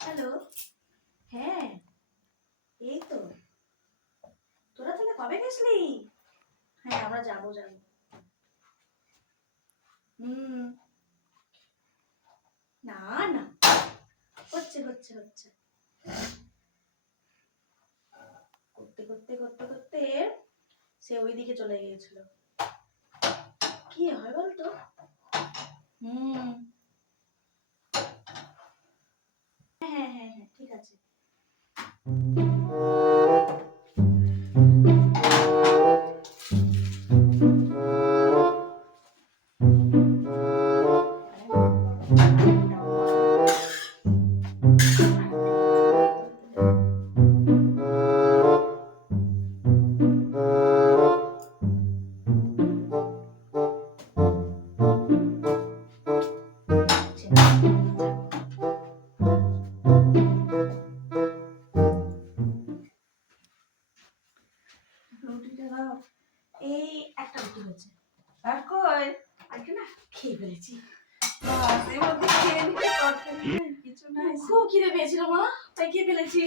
Hello. হ্যাঁ, এই তো। তোরা তাহলে কবে গেছলি? হ্যাঁ, আমরা যাবো। হুম। না না, হচ্ছে। করতে সে ওইদিকে চলে গিয়েছিল। কি হয় বলতো? হুম। হ্যাঁ, ঠিক আছে। রুটিটা দাও। এই একটা রুটি হয়েছে। আর কই আজকে না খেয়ে ফেলেছি। বাস এর মধ্যে খেয়ে নিতে তরকারি কিছু নাই। খুব খিদে পেয়েছিল মা, তাই খেয়ে ফেলেছি।